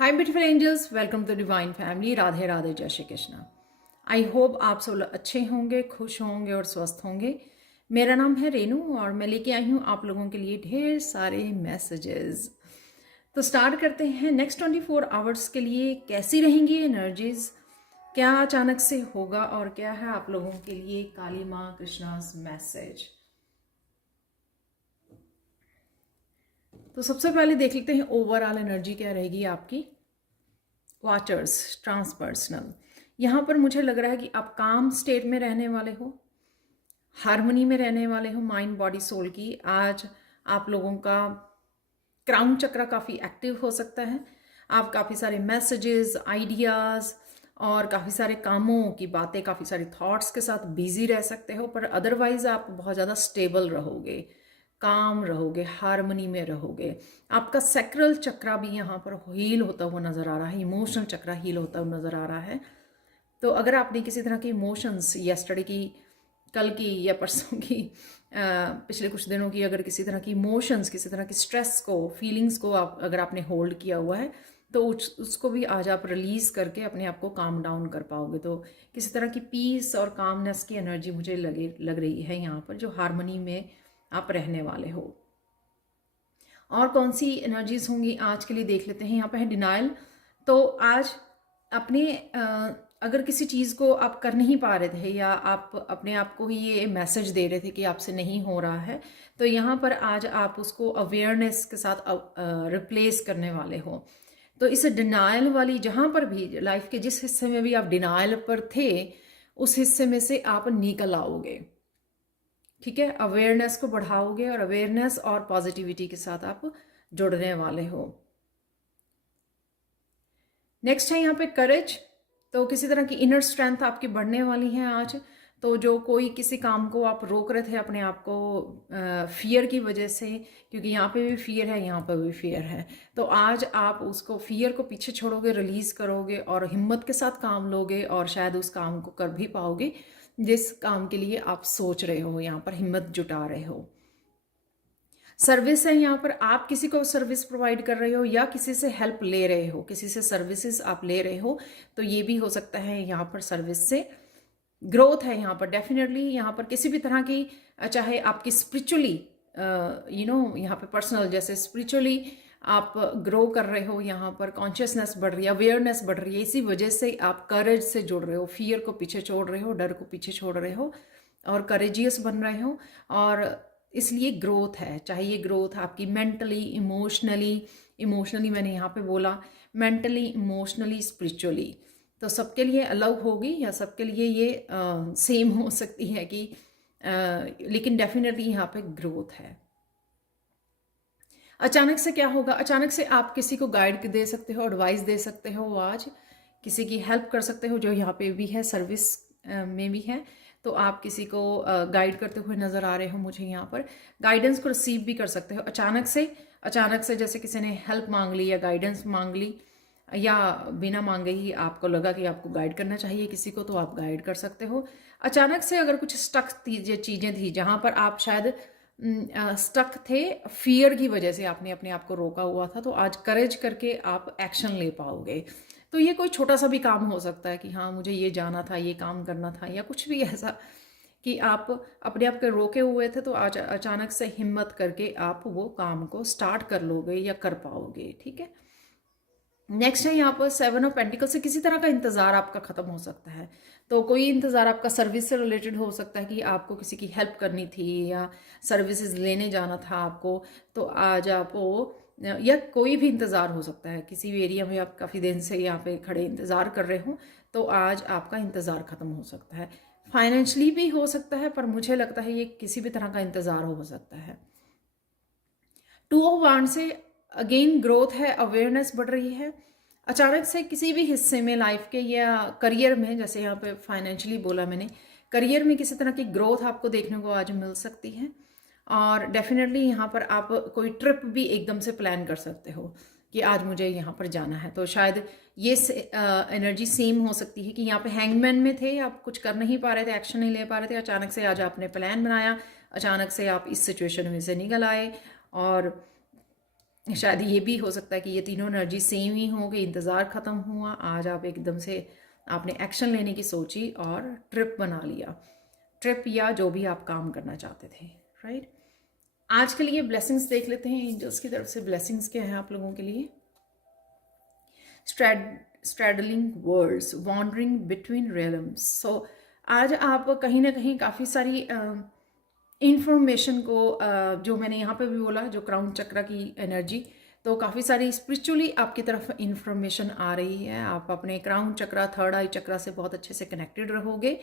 Hi beautiful angels, welcome to divine family. Radhe Radhe, जय Shri Krishna. I hope आप सब लोग अच्छे होंगे, खुश होंगे और स्वस्थ होंगे। मेरा नाम है रेनू और मैं लेके आई हूँ आप लोगों के लिए ढेर सारे मैसेजेस। तो स्टार्ट करते हैं। नेक्स्ट 24 आवर्स के लिए कैसी रहेंगी एनर्जीज, क्या अचानक से होगा और क्या है आप लोगों के लिए काली माँ कृष्णा's मैसेज। तो सबसे पहले देख लेते हैं ओवरऑल एनर्जी क्या रहेगी आपकी। वाचर्स, ट्रांसपर्सनल, यहाँ पर मुझे लग रहा है कि आप काम स्टेट में रहने वाले हो, हार्मनी में रहने वाले हो माइंड बॉडी सोल की। आज आप लोगों का क्राउन चक्र काफ़ी एक्टिव हो सकता है। आप काफ़ी सारे मैसेजेस, आइडियाज़ और काफ़ी सारे कामों की बातें, काफ़ी सारे थॉट्स के साथ बिजी रह सकते हो, पर अदरवाइज आप बहुत ज़्यादा स्टेबल रहोगे, काम रहोगे, हार्मनी में रहोगे। आपका सैक्रल चक्रा भी यहाँ पर हील होता हुआ नज़र आ रहा है, इमोशनल चक्रा हील होता हुआ नज़र आ रहा है। तो अगर आपने किसी तरह के इमोशंस येस्टरडे की, कल की या परसों की, पिछले कुछ दिनों की, अगर किसी तरह की इमोशंस, किसी तरह की स्ट्रेस को, फीलिंग्स को अगर आपने होल्ड किया हुआ है तो उसको भी आज आप रिलीज़ करके अपने आप को काम डाउन कर पाओगे। तो किसी तरह की पीस और कामनेस की एनर्जी मुझे लग रही है यहाँ पर, जो हार्मनी में आप रहने वाले हो। और कौन सी एनर्जीज होंगी आज के लिए देख लेते हैं। यहाँ पे है डिनाइल। तो आज अपने अगर किसी चीज़ को आप कर नहीं पा रहे थे या आप अपने आप को ही ये मैसेज दे रहे थे कि आपसे नहीं हो रहा है, तो यहाँ पर आज आप उसको अवेयरनेस के साथ रिप्लेस करने वाले हो। तो इस डिनाइल वाली, जहाँ पर भी लाइफ के जिस हिस्से में भी आप डिनाइल पर थे, उस हिस्से में से आप निकल आओगे। ठीक है, अवेयरनेस को बढ़ाओगे और अवेयरनेस और पॉजिटिविटी के साथ आप जुड़ने वाले हो। नेक्स्ट है यहाँ पे करेज। तो किसी तरह की इनर स्ट्रेंथ आपकी बढ़ने वाली है आज। तो जो कोई किसी काम को आप रोक रहे थे अपने आप को फियर की वजह से, क्योंकि यहाँ पे भी फियर है, यहाँ पे भी फियर है, तो आज आप उसको फियर को पीछे छोड़ोगे, रिलीज करोगे और हिम्मत के साथ काम लोगे और शायद उस काम को कर भी पाओगे जिस काम के लिए आप सोच रहे हो, यहाँ पर हिम्मत जुटा रहे हो। सर्विस है यहाँ पर, आप किसी को सर्विस प्रोवाइड कर रहे हो या किसी से हेल्प ले रहे हो, किसी से सर्विसेज आप ले रहे हो, तो ये भी हो सकता है यहाँ पर सर्विस से ग्रोथ है। यहाँ पर डेफिनेटली यहाँ पर किसी भी तरह की, चाहे आपकी स्पिरिचुअली यहाँ पे पर्सनल, जैसे स्पिरिचुअली आप ग्रो कर रहे हो, यहाँ पर कॉन्शियसनेस बढ़ रही है, अवेयरनेस बढ़ रही है, इसी वजह से आप करेज से जुड़ रहे हो, फियर को पीछे छोड़ रहे हो, डर को पीछे छोड़ रहे हो और करेजियस बन रहे हो, और इसलिए ग्रोथ है। चाहे ये ग्रोथ आपकी मेंटली, इमोशनली मैंने यहाँ पे बोला, मेंटली, इमोशनली, स्पिरिचुअली, तो सबके लिए अलग होगी या सबके लिए ये सेम हो सकती है कि लेकिन डेफिनेटली यहाँ पे ग्रोथ है। अचानक से क्या होगा, अचानक से आप किसी को गाइड दे सकते हो, एडवाइस दे सकते हो, आज किसी की हेल्प कर सकते हो, जो यहाँ पे भी है, सर्विस में भी है। तो आप किसी को गाइड करते हुए नज़र आ रहे हो मुझे यहाँ पर। गाइडेंस को रिसीव भी कर सकते हो अचानक से जैसे किसी ने हेल्प मांग ली या गाइडेंस मांग ली, या बिना मांगे ही आपको लगा कि आपको गाइड करना चाहिए किसी को, तो आप गाइड कर सकते हो। अचानक से अगर कुछ स्टक चीज़ें थी जहाँ पर आप शायद स्टक थे, फियर की वजह से आपने अपने आप को रोका हुआ था, तो आज करेज करके आप एक्शन ले पाओगे। तो ये कोई छोटा सा भी काम हो सकता है कि हाँ मुझे ये जाना था, ये काम करना था, या कुछ भी ऐसा कि आप अपने आप को रोके हुए थे, तो आज अचानक से हिम्मत करके आप वो काम को स्टार्ट कर लोगे या कर पाओगे। ठीक है, नेक्स्ट है यहाँ पर 7 ऑफ पेंटिकल्स से किसी तरह का इंतज़ार आपका ख़त्म हो सकता है। तो कोई इंतज़ार आपका सर्विस से रिलेटेड हो सकता है कि आपको किसी की हेल्प करनी थी या सर्विसेज लेने जाना था आपको, तो आज आप वो, या कोई भी इंतज़ार हो सकता है, किसी भी एरिया में आप काफ़ी दिन से यहाँ पे खड़े इंतज़ार कर रहे हो, तो आज आपका इंतज़ार ख़त्म हो सकता है। फाइनेंशली भी हो सकता है, पर मुझे लगता है ये किसी भी तरह का इंतज़ार हो सकता है। 2 ऑफ वांड से अगेन ग्रोथ है, अवेयरनेस बढ़ रही है। अचानक से किसी भी हिस्से में लाइफ के या करियर में, जैसे यहाँ पे फाइनेंशियली बोला मैंने, करियर में किसी तरह की ग्रोथ आपको देखने को आज मिल सकती है। और डेफिनेटली यहाँ पर आप कोई ट्रिप भी एकदम से प्लान कर सकते हो कि आज मुझे यहाँ पर जाना है। तो शायद ये एनर्जी सेम हो सकती है कि यहाँ पे हैंगमैन में थे, आप कुछ कर नहीं पा रहे थे, एक्शन नहीं ले पा रहे थे, अचानक से आज आपने प्लान बनाया, अचानक से आप इस सिचुएशन में से निकल आए और शायद ये भी हो सकता है कि ये तीनों एनर्जी सेम ही हो, कि इंतज़ार ख़त्म हुआ, आज आप एकदम से आपने एक्शन लेने की सोची और ट्रिप बना लिया, ट्रिप या जो भी आप काम करना चाहते थे, राइट। आज के लिए ब्लेसिंग्स देख लेते हैं, एंजल्स की तरफ से ब्लेसिंग्स क्या है आप लोगों के लिए। Straddling worlds, wandering between realms. So आज आप कहीं ना कहीं काफ़ी सारी इंफॉर्मेशन को जो मैंने यहाँ पे भी बोला, जो क्राउन चक्र की एनर्जी, तो काफ़ी सारी स्पिरिचुअली आपकी तरफ इंफॉर्मेशन आ रही है। आप अपने क्राउन चक्र, थर्ड आई चक्र से बहुत अच्छे से कनेक्टेड रहोगे।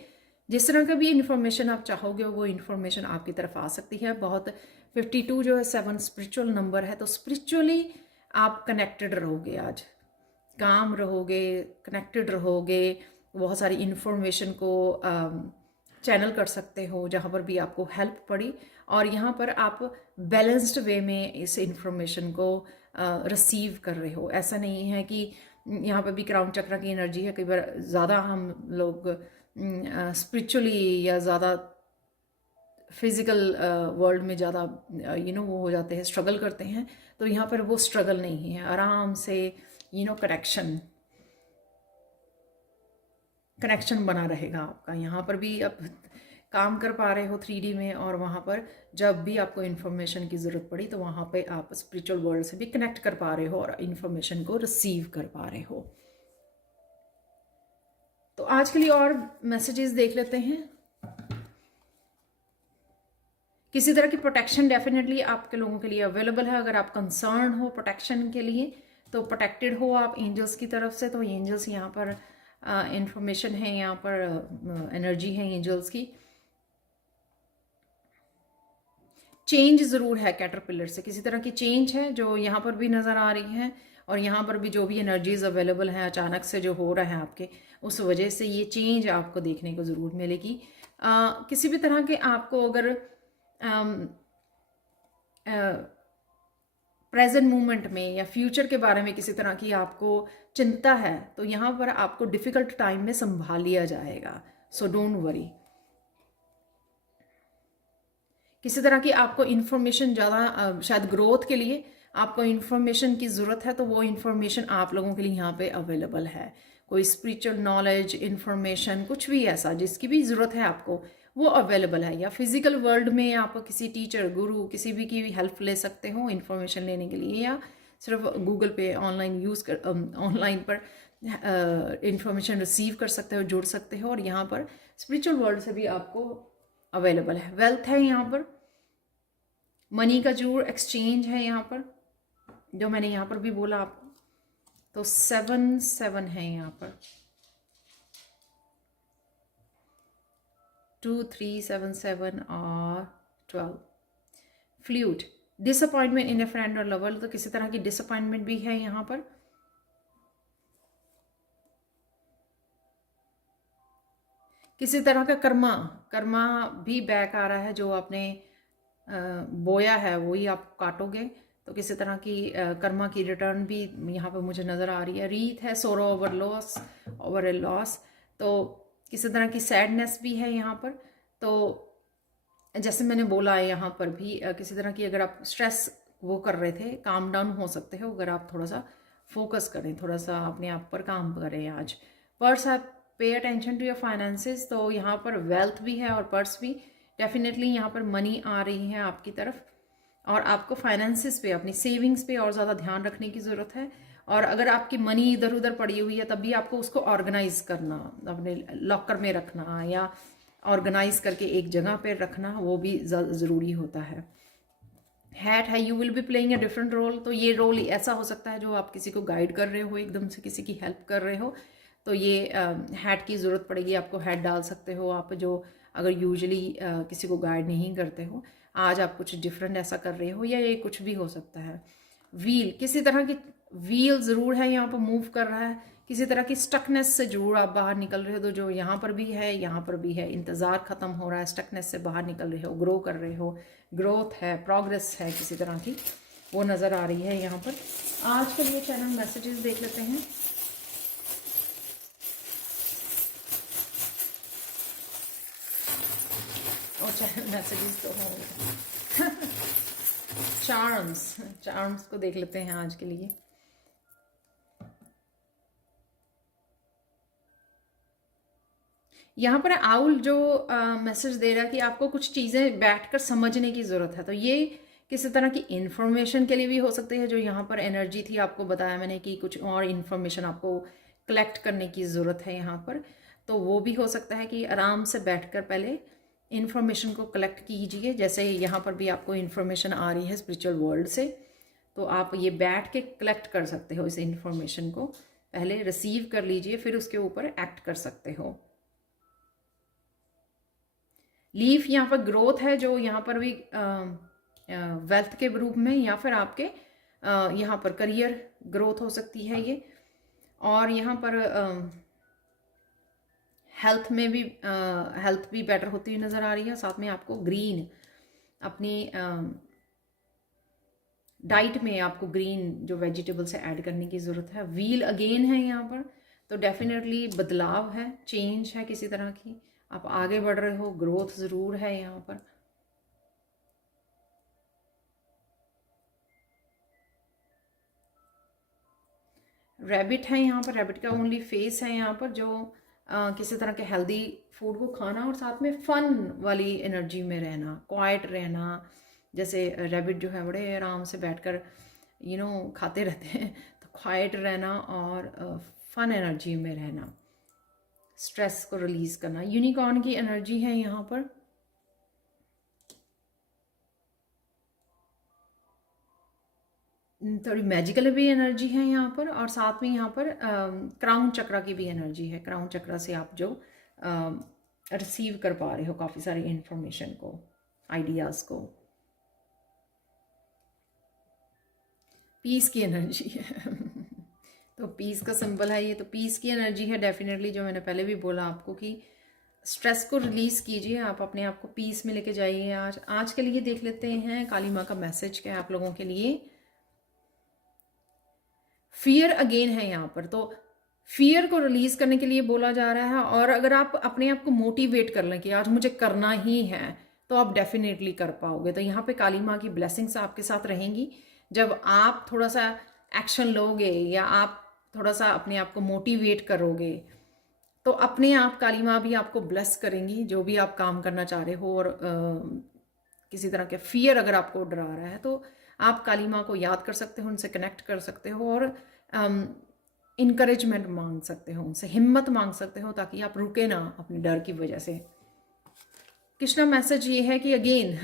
जिस तरह का भी इंफॉर्मेशन आप चाहोगे वो इंफॉर्मेशन आपकी तरफ आ सकती है। बहुत 52 जो है 7 स्पिरिचुअल नंबर है, तो स्पिरिचुअली आप कनेक्टेड रहोगे आज, काम रहोगे, कनेक्टेड रहोगे, बहुत सारी इंफॉर्मेशन को चैनल कर सकते हो जहाँ पर भी आपको हेल्प पड़ी, और यहाँ पर आप बैलेंस्ड वे में इस इंफॉर्मेशन को रिसीव कर रहे हो। ऐसा नहीं है कि यहाँ पर भी क्राउन चक्र की एनर्जी है, कई बार ज़्यादा हम लोग स्पिरिचुअली या ज़्यादा फिजिकल वर्ल्ड में ज़्यादा वो हो जाते हैं, स्ट्रगल करते हैं। तो यहाँ पर वो स्ट्रगल नहीं है, आराम से कनेक्शन बना रहेगा आपका। यहाँ पर भी आप काम कर पा रहे हो 3D में, और वहाँ पर जब भी आपको इन्फॉर्मेशन की ज़रूरत पड़ी तो वहाँ पे आप स्पिरिचुअल वर्ल्ड से भी कनेक्ट कर पा रहे हो और इन्फॉर्मेशन को रिसीव कर पा रहे हो। तो आज के लिए और मैसेजेस देख लेते हैं। किसी तरह की प्रोटेक्शन डेफिनेटली आपके लोगों के लिए अवेलेबल है। अगर आप कंसर्न हो प्रोटेक्शन के लिए, तो प्रोटेक्टेड हो आप एंजल्स की तरफ से। तो एंजल्स यहाँ पर इंफॉर्मेशन है, यहाँ पर एनर्जी है एंजल्स की। चेंज ज़रूर है कैटरपिलर से, किसी तरह की चेंज है जो यहाँ पर भी नज़र आ रही है, और यहाँ पर भी जो भी एनर्जीज अवेलेबल हैं अचानक से जो हो रहा है आपके, उस वजह से ये चेंज आपको देखने को ज़रूर मिलेगी। किसी भी तरह के आपको अगर प्रेजेंट मोमेंट में या फ्यूचर के बारे में किसी तरह की आपको चिंता है, तो यहाँ पर आपको डिफ़िकल्ट टाइम में संभाल लिया जाएगा। So don't worry. किसी तरह की आपको इन्फॉर्मेशन ज़्यादा, शायद ग्रोथ के लिए आपको इन्फॉर्मेशन की ज़रूरत है, तो वो इन्फॉर्मेशन आप लोगों के लिए यहाँ पे अवेलेबल है। कोई स्पिरिचुअल नॉलेज, इन्फॉर्मेशन, कुछ भी ऐसा जिसकी भी ज़रूरत है आपको, वो अवेलेबल है। या फिजिकल वर्ल्ड में आप किसी टीचर, गुरु, किसी भी की हेल्प ले सकते हो इन्फॉर्मेशन लेने के लिए, या सिर्फ गूगल पे ऑनलाइन पर इंफॉर्मेशन रिसीव कर सकते हो, जुड़ सकते हो। और यहाँ पर स्पिरिचुअल वर्ल्ड से भी आपको अवेलेबल है। वेल्थ है यहाँ पर, मनी का जरूर एक्सचेंज है यहाँ पर, जो मैंने यहाँ पर भी बोला आपको। तो 7 है यहाँ पर, 2 3 7 7 और 12। फ्लूट, डिसअपॉइंटमेंट इन ए फ्रेंड और लवर, तो किसी तरह की डिसअपॉइंटमेंट भी है यहाँ पर। किसी तरह का कर्मा भी बैक आ रहा है, जो आपने बोया है वही आप काटोगे। तो किसी तरह की कर्मा की रिटर्न भी यहाँ पर मुझे नज़र आ रही है। रीत है, सोरो ओवर लॉस, ओवर ए लॉस, तो किसी तरह की सैडनेस भी है यहाँ पर। तो जैसे मैंने बोला है, यहाँ पर भी किसी तरह की अगर आप स्ट्रेस वो कर रहे थे, काम डाउन हो सकते हो अगर आप थोड़ा सा फोकस करें, थोड़ा सा अपने आप पर काम करें आज। पर्स, आप pay attention to your finances, तो यहाँ पर वेल्थ भी है और पर्स भी। डेफिनेटली यहाँ पर मनी आ रही है आपकी तरफ, और आपको फाइनेंसेस पे, अपनी सेविंग्स पे और ज़्यादा ध्यान रखने की ज़रूरत है। और अगर आपकी मनी इधर उधर पड़ी हुई है, तब भी आपको उसको ऑर्गेनाइज करना, अपने लॉकर में रखना या ऑर्गेनाइज करके एक जगह पे रखना, वो भी ज़रूरी होता है। हैट है, you will be playing a different role, तो ये रोल ऐसा हो सकता है जो आप किसी को गाइड कर रहे हो, एकदम से किसी की हेल्प कर रहे हो, तो ये हैट की ज़रूरत पड़ेगी आपको। हैट डाल सकते हो आप, जो अगर यूजुअली किसी को गाइड नहीं करते हो, आज आप कुछ डिफरेंट ऐसा कर रहे हो, या ये कुछ भी हो सकता है। व्हील, किसी तरह की व्हील ज़रूर है यहाँ पर मूव कर रहा है, किसी तरह की स्टकनेस से ज़रूर आप बाहर निकल रहे हो। तो जो यहाँ पर भी है, यहाँ पर भी है, इंतज़ार ख़त्म हो रहा है, स्टकनेस से बाहर निकल रहे हो, ग्रो कर रहे हो, ग्रोथ है, प्रोग्रेस है किसी तरह की, वो नज़र आ रही है यहाँ पर। आज के लिए चैनल मैसेजेस देख लेते हैं। और चैनल मैसेजेस तो होंगे चार्म्स को देख लेते हैं आज के लिए। यहाँ पर आउल जो मैसेज दे रहा है कि आपको कुछ चीज़ें बैठकर समझने की ज़रूरत है। तो ये किसी तरह की इन्फॉर्मेशन के लिए भी हो सकती है। जो यहाँ पर एनर्जी थी, आपको बताया मैंने कि कुछ और इन्फॉर्मेशन आपको कलेक्ट करने की ज़रूरत है यहाँ पर, तो वो भी हो सकता है कि आराम से बैठकर पहले इन्फॉर्मेशन को कलेक्ट कीजिए। जैसे यहाँ पर भी आपको इन्फॉर्मेशन आ रही है स्पिरिचुअल वर्ल्ड से, तो आप ये बैठ के कलेक्ट कर सकते हो। इस इन्फॉर्मेशन को पहले रिसीव कर लीजिए, फिर उसके ऊपर एक्ट कर सकते हो। लीफ यहाँ पर ग्रोथ है, जो यहाँ पर भी वेल्थ के रूप में, या फिर आपके यहाँ पर करियर ग्रोथ हो सकती है ये। और यहाँ पर हेल्थ में भी हेल्थ भी बेटर होती हुई नज़र आ रही है। साथ में आपको ग्रीन अपनी डाइट में आपको ग्रीन जो वेजिटेबल्स है ऐड करने की ज़रूरत है। व्हील अगेन है यहाँ पर, तो डेफिनेटली बदलाव है, चेंज है किसी तरह की, आप आगे बढ़ रहे हो, ग्रोथ ज़रूर है यहाँ पर। रैबिट है यहाँ पर, रैबिट का ओनली फेस है यहाँ पर, जो किसी तरह के हेल्दी फूड को खाना और साथ में फन वाली एनर्जी में रहना, क्वाइट रहना। जैसे रैबिट जो है बड़े आराम से बैठकर खाते रहते हैं, तो क्वाइट रहना और फन एनर्जी में रहना, स्ट्रेस को रिलीज करना। यूनिकॉर्न की एनर्जी है यहाँ पर। थोड़ी मैजिकल भी एनर्जी है यहाँ पर, और साथ में यहाँ पर क्राउन चक्रा की भी एनर्जी है। क्राउन चक्रा से आप जो रिसीव कर पा रहे हो काफ़ी सारी इंफॉर्मेशन को, आइडियाज़ को। पीस की एनर्जी है तो पीस का सिंबल है ये, तो पीस की एनर्जी है डेफिनेटली। जो मैंने पहले भी बोला आपको कि स्ट्रेस को रिलीज कीजिए, आप अपने आप को पीस में लेके जाइए। आज के लिए देख लेते हैं काली माँ का मैसेज क्या है आप लोगों के लिए। फियर अगेन है यहाँ पर, तो फियर को रिलीज करने के लिए बोला जा रहा है। और अगर आप अपने आप को मोटिवेट कर लें कि आज मुझे करना ही है, तो आप डेफिनेटली कर पाओगे। तो यहाँ पे काली माँ की ब्लेसिंग्स आपके साथ रहेंगी। जब आप थोड़ा सा एक्शन लोगे या आप थोड़ा सा अपने आप को मोटिवेट करोगे, तो अपने आप काली माँ भी आपको ब्लेस करेंगी जो भी आप काम करना चाह रहे हो। और किसी तरह के फियर अगर आपको डरा रहा है, तो आप काली माँ को याद कर सकते हो, उनसे कनेक्ट कर सकते हो और इनकरेजमेंट मांग सकते हो, उनसे हिम्मत मांग सकते हो, ताकि आप रुके ना अपने डर की वजह से। कृष्णा मैसेज ये है कि अगेन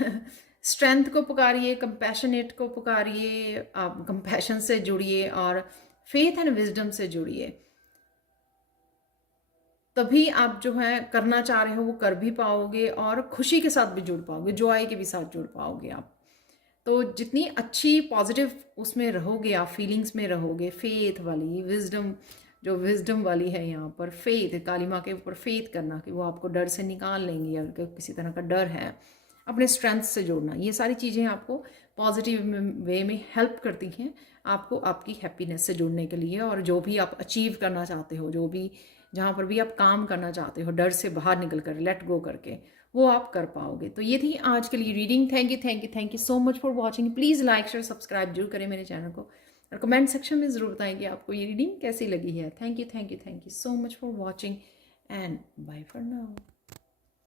स्ट्रेंथ को पुकारिए, कंपैशनेट को पुकारिए, आप कंपैशन से जुड़िए और फेथ एंड विजडम से जुड़िए। तभी आप जो है करना चाह रहे हो वो कर भी पाओगे और खुशी के साथ भी जुड़ पाओगे, जॉय के भी साथ जुड़ पाओगे आप। तो जितनी अच्छी पॉजिटिव उसमें रहोगे आप, फीलिंग्स में रहोगे, फेथ वाली, विजडम, जो विजडम वाली है यहाँ पर, फेथ, काली माँ के ऊपर फेथ करना कि वो आपको डर से निकाल लेंगी। अगर किसी तरह का डर है, अपने स्ट्रेंथ से जोड़ना, ये सारी चीज़ें आपको पॉजिटिव वे में हेल्प करती हैं आपको आपकी हैप्पीनेस से जुड़ने के लिए। और जो भी आप अचीव करना चाहते हो, जो भी जहाँ पर भी आप काम करना चाहते हो, डर से बाहर निकल कर, लेट गो करके, वो आप कर पाओगे। तो ये थी आज के लिए reading. Thank you so much for watching. Please like share subscribe जरूर करें मेरे चैनल को, और कमेंट सेक्शन में ज़रूर बताएं कि आपको ये रीडिंग कैसी लगी है। Thank you so much for watching and bye for now.